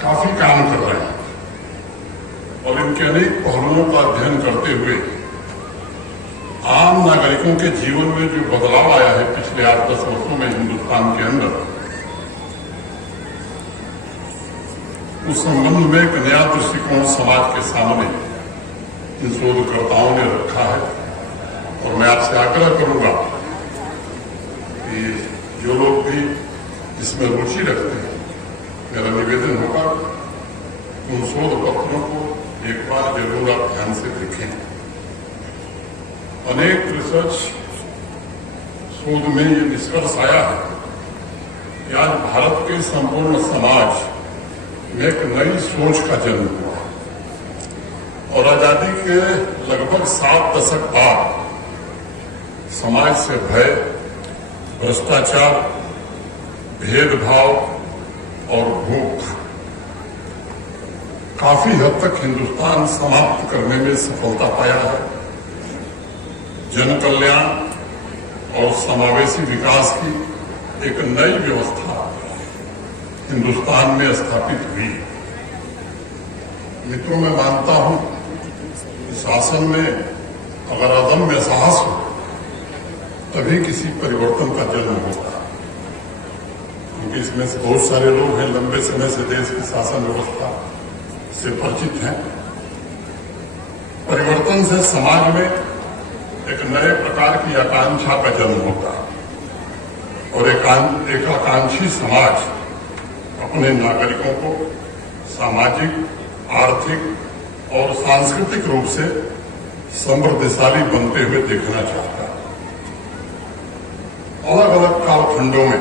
काफी काम कर रहे हैं और इनके अनेक पहलुओं का अध्ययन करते हुए आम नागरिकों के जीवन में जो बदलाव आया है पिछले 8-10 वर्षों में हिंदुस्तान के अंदर, उस संबंध में एक नया दृष्टिकोण समाज के सामने इन शोधकर्ताओं ने रखा है। और मैं आपसे आग्रह करूंगा कि जो लोग भी इसमें रुचि रखते हैं, मेरा निवेदन होगा उन शोध पत्रों को एक बार जरूर आप ध्यान से देखें। अनेक रिसर्च शोध में ये निष्कर्ष आया है कि आज भारत के संपूर्ण समाज में एक नई सोच का जन्म हुआ और आजादी के लगभग 7 दशक बाद समाज से भय, भ्रष्टाचार, भेदभाव और भूख काफी हद तक हिंदुस्तान समाप्त करने में सफलता पाया है। जन कल्याण और समावेशी विकास की एक नई व्यवस्था हिंदुस्तान में स्थापित हुई। मित्रों, मैं मानता हूं कि शासन में अगर अदम्य साहस हो तभी किसी परिवर्तन का जन्म होता है, क्योंकि इसमें से बहुत सारे लोग हैं लंबे समय से देश की शासन व्यवस्था से परिचित हैं। परिवर्तन से समाज में एक नए प्रकार की आकांक्षा का जन्म होता है और एक आकांक्षी समाज अपने नागरिकों को सामाजिक, आर्थिक और सांस्कृतिक रूप से समृद्धशाली बनते हुए देखना चाहता है। अलग अलग कालखंडों में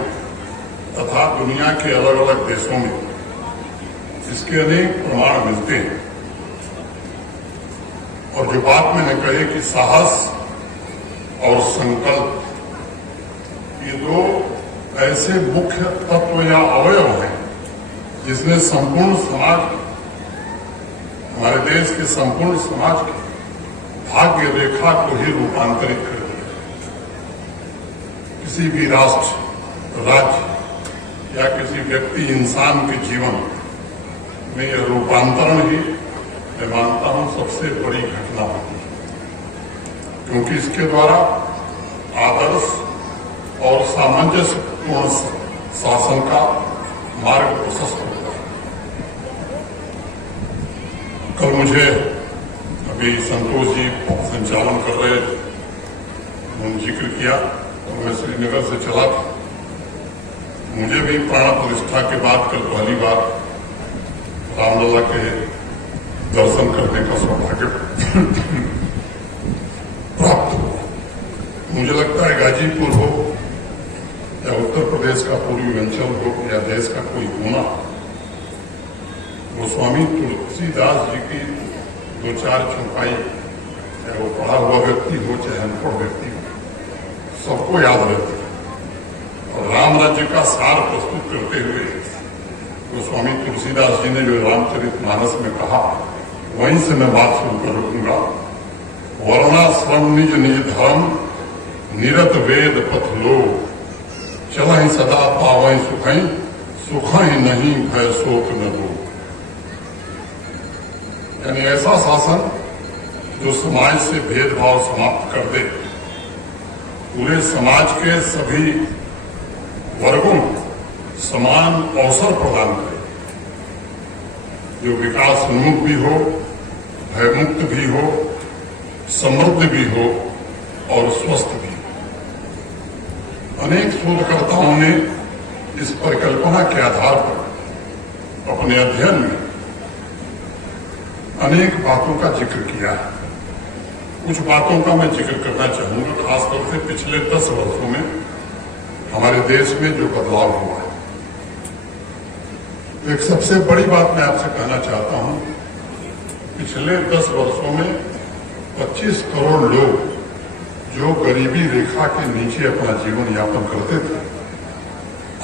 तथा दुनिया के अलग अलग देशों में इसके अनेक प्रमाण मिलते हैं। और जो बात मैंने कही कि साहस और संकल्प, ये दो ऐसे मुख्य तत्व या अवयव हैं जिसने संपूर्ण समाज, हमारे देश के संपूर्ण समाज की भाग्य रेखा को ही रूपांतरित कर दिया। किसी भी राष्ट्र, राज्य या किसी व्यक्ति, इंसान के जीवन में यह रूपांतरण ही, मैं मानता हूं, सबसे बड़ी घटना होती है, क्योंकि इसके द्वारा आदर्श और सामंजस्यपूर्ण शासन का मार्ग प्रशस्त होता है। कल मुझे अभी संतोष जी संचालन कर रहे, उन्होंने जिक्र किया और मैं श्रीनगर से चला था। मुझे भी प्राण प्रतिष्ठा के बाद कल पहली बार रामलला के दर्शन करने का सौभाग्य प्राप्त हुआ। मुझे लगता है गाजीपुर हो या उत्तर प्रदेश का पूर्वांचल हो या देश का कोई कोना, गोस्वामी तुलसीदास जी की 2-4 चौपाई, चाहे वो पढ़ा हुआ व्यक्ति हो चाहे अनपढ़ व्यक्ति हो, सबको याद रहती है। और राम राज्य का सार प्रस्तुत करते हुए गोस्वामी तुलसीदास जी ने जो रामचरितमानस में कहा, वहीं से मैं बात शुरू कर रखूंगा। वर्णाश्रम निज निज धर्म, निरत वेद पथ लोग, चलहि सदा पावहि सुखई, सुखहि नहीं भय शोक न हो। यानी ऐसा शासन जो समाज से भेदभाव समाप्त कर दे, पूरे समाज के सभी वर्गों को समान अवसर प्रदान करे, जो विकास उन्मुख भी हो, भयमुक्त भी हो, समृद्ध भी हो और स्वस्थ भी हो। अनेक शोधकर्ताओं ने इस परिकल्पना के आधार पर अपने अध्ययन में अनेक बातों का जिक्र किया है। कुछ बातों का मैं जिक्र करना चाहूंगा, खासतौर से पिछले 10 वर्षों में हमारे देश में जो बदलाव हुआ है। एक सबसे बड़ी बात मैं आपसे कहना चाहता हूं, पिछले 10 वर्षों में 25 करोड़ लोग जो गरीबी रेखा के नीचे अपना जीवन यापन करते थे,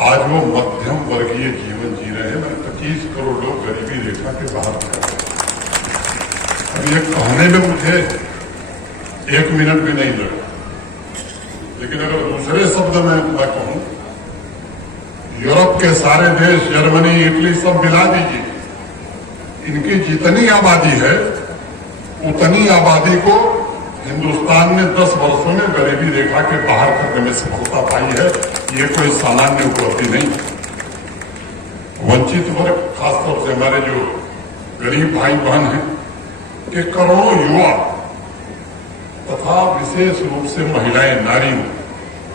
आज वो मध्यम वर्गीय जीवन जी रहे हैं। 25 करोड़ लोग गरीबी रेखा के बाहर रह रहे हैं। अब ये कहने में मुझे 1 मिनट भी नहीं लगा, लेकिन अगर दूसरे शब्द में मैं कहूं, यूरोप के सारे देश, जर्मनी, इटली सब मिला दीजिए, इनकी जितनी आबादी है उतनी आबादी को हिंदुस्तान ने 10 वर्षों में गरीबी रेखा के बाहर करने में सफलता पाई है। ये कोई सामान्य उपलब्धि नहीं। वंचित वर्ग, खासतौर से हमारे जो गरीब भाई बहन हैं, कि करोड़ों युवा तथा विशेष रूप से महिलाएं, नारियों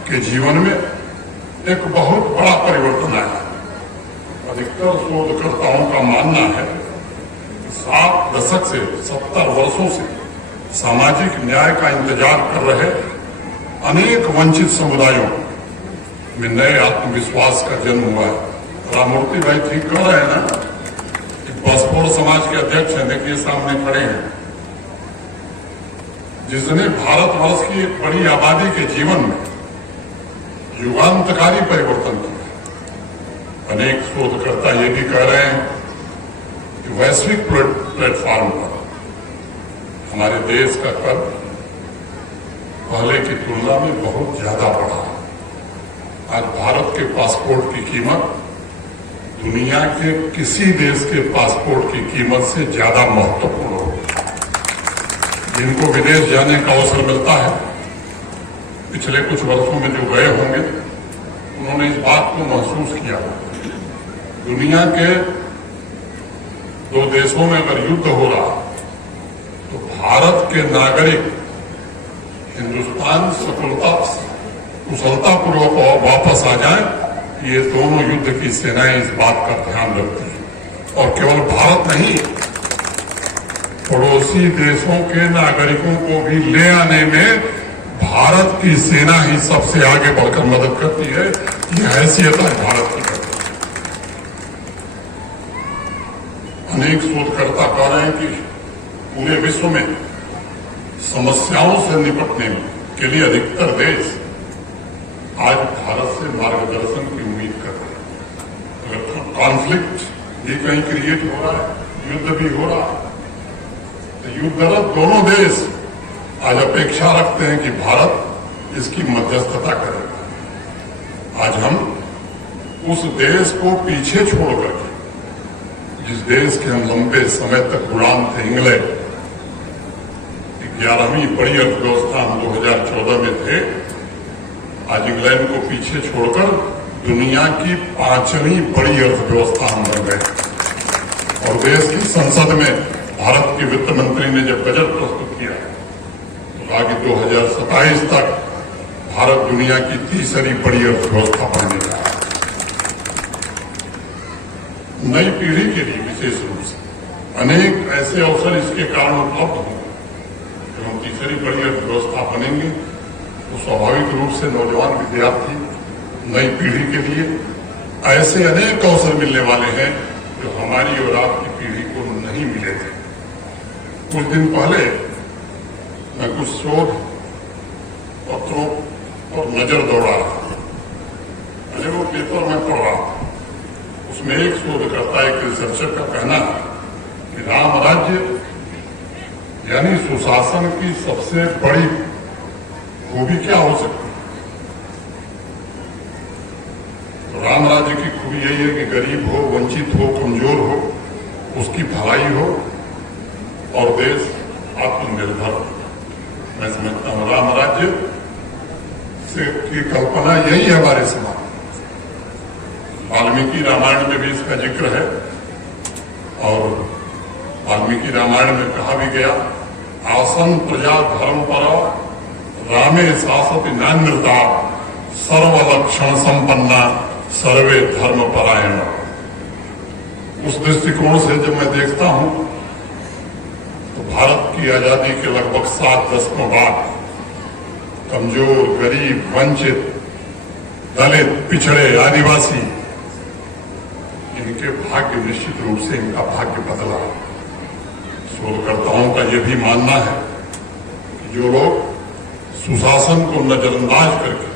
के जीवन में एक बहुत बड़ा परिवर्तन आया। अधिकतर शोधकर्ताओं का मानना है कि 7 दशक से 70 वर्षों से सामाजिक न्याय का इंतजार कर रहे अनेक वंचित समुदायों में नए आत्मविश्वास का जन्म हुआ है। राममूर्ति भाई ठीक कह रहे हैं ना कि बसपोर समाज के अध्यक्ष हैं, देखिए सामने खड़े हैं, जिसने भारतवर्ष की एक बड़ी आबादी के जीवन में युगांतकारी परिवर्तन किया। अनेक शोधकर्ता ये भी कह रहे हैं कि वैश्विक प्लेटफॉर्म पर हमारे देश का कर पहले की तुलना में बहुत ज्यादा बढ़ा। आज भारत के पासपोर्ट की कीमत दुनिया के किसी देश के पासपोर्ट की कीमत से ज्यादा महत्वपूर्ण हो। जिनको विदेश जाने का अवसर मिलता है, पिछले कुछ वर्षों में जो गए होंगे, उन्होंने इस बात को महसूस किया। दुनिया के 2 देशों में अगर युद्ध हो रहा तो भारत के नागरिक हिंदुस्तान कुशलतापूर्वक वापस आ जाए, ये दोनों युद्ध की सेनाएं इस बात का ध्यान रखती हैं। और केवल भारत नहीं, पड़ोसी देशों के नागरिकों को भी ले आने में भारत की सेना ही सबसे आगे बढ़कर मदद करती है। ये हैसियत है भारत की। अनेक शोधकर्ता कह रहे हैं कि पूरे विश्व में समस्याओं से निपटने के लिए अधिकतर देश आज भारत से मार्गदर्शन की उम्मीद कर रहे हैं। अगर कॉन्फ्लिक्ट भी कहीं क्रिएट हो रहा है, युद्ध भी हो रहा है, तो युद्धरत दोनों देश आज अपेक्षा रखते हैं कि भारत इसकी मध्यस्थता करेगा। आज हम उस देश को पीछे छोड़ करके, जिस देश के हम लंबे समय तक गुलाम थे, इंग्लैंड, 11वीं बड़ी अर्थव्यवस्था हम 2014 में थे, आज इंग्लैंड को पीछे छोड़कर दुनिया की 5वीं बड़ी अर्थव्यवस्था हम बन गए। और देश की संसद में भारत के वित्त मंत्री ने जब बजट प्रस्तुत किया तो कहा कि 2027 तक भारत दुनिया की 3री बड़ी अर्थव्यवस्था बनने जा रहा है। नई पीढ़ी के लिए विशेष रूप से अनेक ऐसे अवसर इसके कारण उपलब्ध होंगे। जब हम 3री बड़ी अर्थव्यवस्था बनेंगे तो स्वाभाविक रूप से नौजवान विद्यार्थी, नई पीढ़ी के लिए ऐसे अनेक अवसर मिलने वाले हैं जो हमारी और आपकी पीढ़ी को नहीं मिले थे। कुछ दिन पहले मैं कुछ शोध पत्रों पर नजर दौड़ा रहा था, वो पेपर में पढ़ रहा था। उसमें एक शोधकर्ता, एक रिसर्चर का कहना है कि राम राज्य यानी सुशासन की सबसे बड़ी खूबी क्या हो सकती है? तो राम राज्य की खूबी यही है कि गरीब हो, वंचित हो, कमजोर हो, उसकी भलाई हो और देश आत्मनिर्भर हो। मैं समझता हूं राम राज्य से की कल्पना यही है हमारे समाज। वाल्मीकि रामायण में भी इसका जिक्र है और वाल्मीकि रामायण में कहा भी गया, आसन प्रजा धर्म पर रामे शासति नान्यता सर्वलक्षण संपन्ना सर्वे धर्म परायण। उस दृष्टिकोण से जब मैं देखता हूं तो भारत की आजादी के लगभग 7 दशकों बाद कमजोर, गरीब, वंचित, दलित, पिछड़े, आदिवासी, इनके भाग्य निश्चित रूप से इनका भाग्य बदला। शोधकर्ताओं का यह भी मानना है कि जो लोग सुशासन को नजरअंदाज करके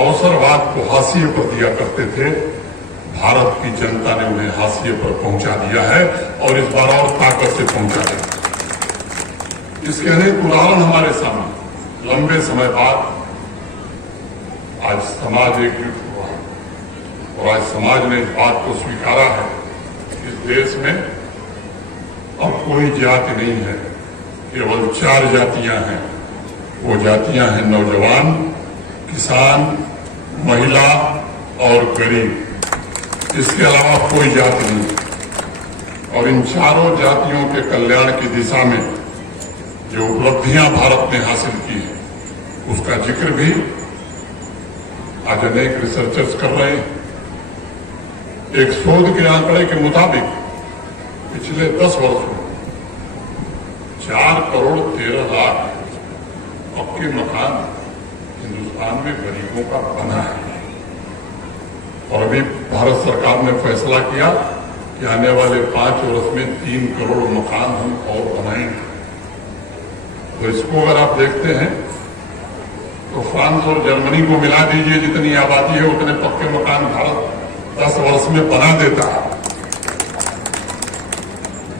अवसरवाद को हाशिए पर दिया करते थे, भारत की जनता ने उन्हें हाशिए पर पहुंचा दिया है और इस बार और ताकत से पहुंचा दिया। इसके अनेक उदाहरण हमारे सामने। लंबे समय बाद आज समाज एकजुट हुआ और आज समाज ने इस बात को स्वीकारा है कि इस देश में अब कोई जाति नहीं है, केवल 4 जातियां हैं। वो जातियां हैं नौजवान, किसान, महिला और गरीब। इसके अलावा कोई जाति नहीं। और इन चारों जातियों के कल्याण की दिशा में जो उपलब्धियां भारत ने हासिल की है, उसका जिक्र भी आज अनेक रिसर्चर्स कर रहे हैं। एक शोध के आंकड़े के मुताबिक पिछले 10 वर्षों में 4 करोड़ 13 लाख पक्के मकान हिंदुस्तान में गरीबों का बना है। और अभी भारत सरकार ने फैसला किया कि आने वाले 5 वर्ष में 3 करोड़ मकान हम और बनाएंगे। तो इसको अगर आप देखते हैं तो फ्रांस और जर्मनी को मिला दीजिए, जितनी आबादी है उतने पक्के मकान भारत 10 वर्ष में बना देता है।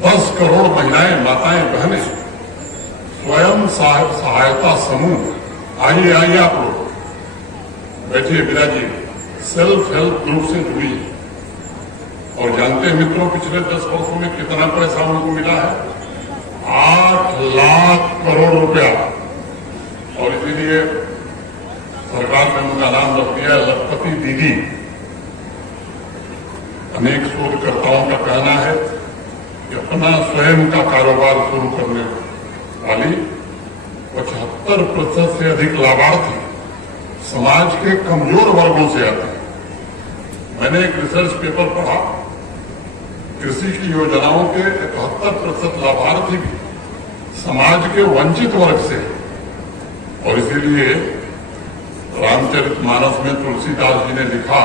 10 करोड़ महिलाएं, माताएं, बहनें, स्वयं सहायता समूह, आइए आप लोग बैठिए, बिराजिए, सेल्फ हेल्प ग्रुप से जुड़िए। और जानते हैं मित्रों, पिछले 10 वर्षों में कितना पैसा उनको मिला है? 8 लाख करोड़ रुपया। और इसीलिए सरकार ने उनका नाम रख दिया लखपति दीदी। अनेक शोधकर्ताओं का कहना है कि अपना स्वयं का कारोबार शुरू करने वाली 75% से अधिक लाभार्थी समाज के कमजोर वर्गों से आते हैं। मैंने एक रिसर्च पेपर पढ़ा, कृषि की योजनाओं के 71% लाभार्थी भी समाज के वंचित वर्ग से। और इसीलिए रामचरितमानस में तुलसीदास जी ने लिखा,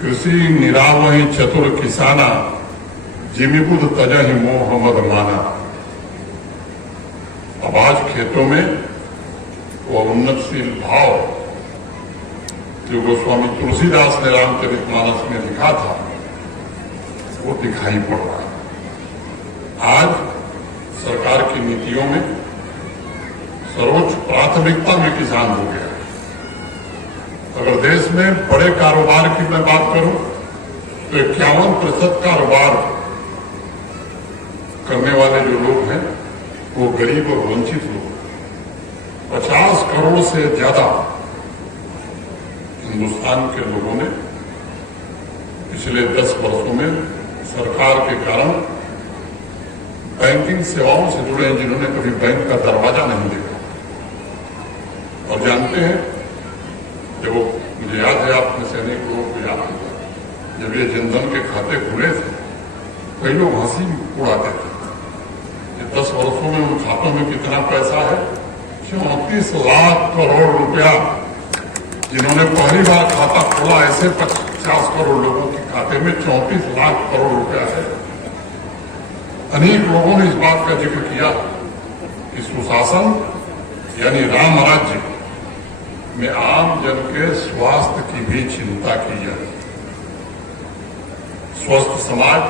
कृषि निरावहि चतुर किसाना, जिमि बुध तजहि मोह मद माना। अब आज खेतों में वो उन्नतशील भाव जो गोस्वामी तुलसीदास ने रामचरितमानस में लिखा था, वो दिखाई पड़ रहा है। आज सरकार की नीतियों में सर्वोच्च प्राथमिकता में किसान हो गया। अगर देश में बड़े कारोबार की मैं बात करूं तो 51% कारोबार करने वाले जो लोग हैं वो गरीब और वंचित लोग। 50 करोड़ से ज्यादा हिंदुस्तान के लोगों ने पिछले 10 वर्षों में सरकार के कारण बैंकिंग सेवाओं से जुड़े हैं, जिन्होंने कभी बैंक का दरवाजा नहीं देखा। और जानते हैं, जब वो, मुझे याद है, आप में से अनेक लोगों को याद है, जब ये जनधन के खाते खुले थे, कई लोग हंसी उड़ाते थे। ये 10 वर्षों में उन खातों में कितना पैसा है? 34 लाख करोड़ रुपया। जिन्होंने पहली बार खाता खोला, ऐसे 50 करोड़ लोगों के खाते में 34 लाख करोड़ रुपया है। अनेक लोगों ने इस बात का जिक्र किया कि सुशासन यानी राम राज्य में आम जन के स्वास्थ्य की भी चिंता की जाए। स्वस्थ समाज,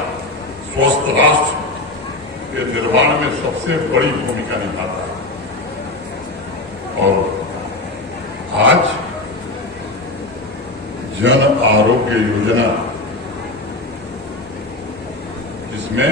स्वस्थ राष्ट्र के निर्माण में सबसे बड़ी भूमिका निभाता है। और आज जन आरोग्य योजना, जिसमें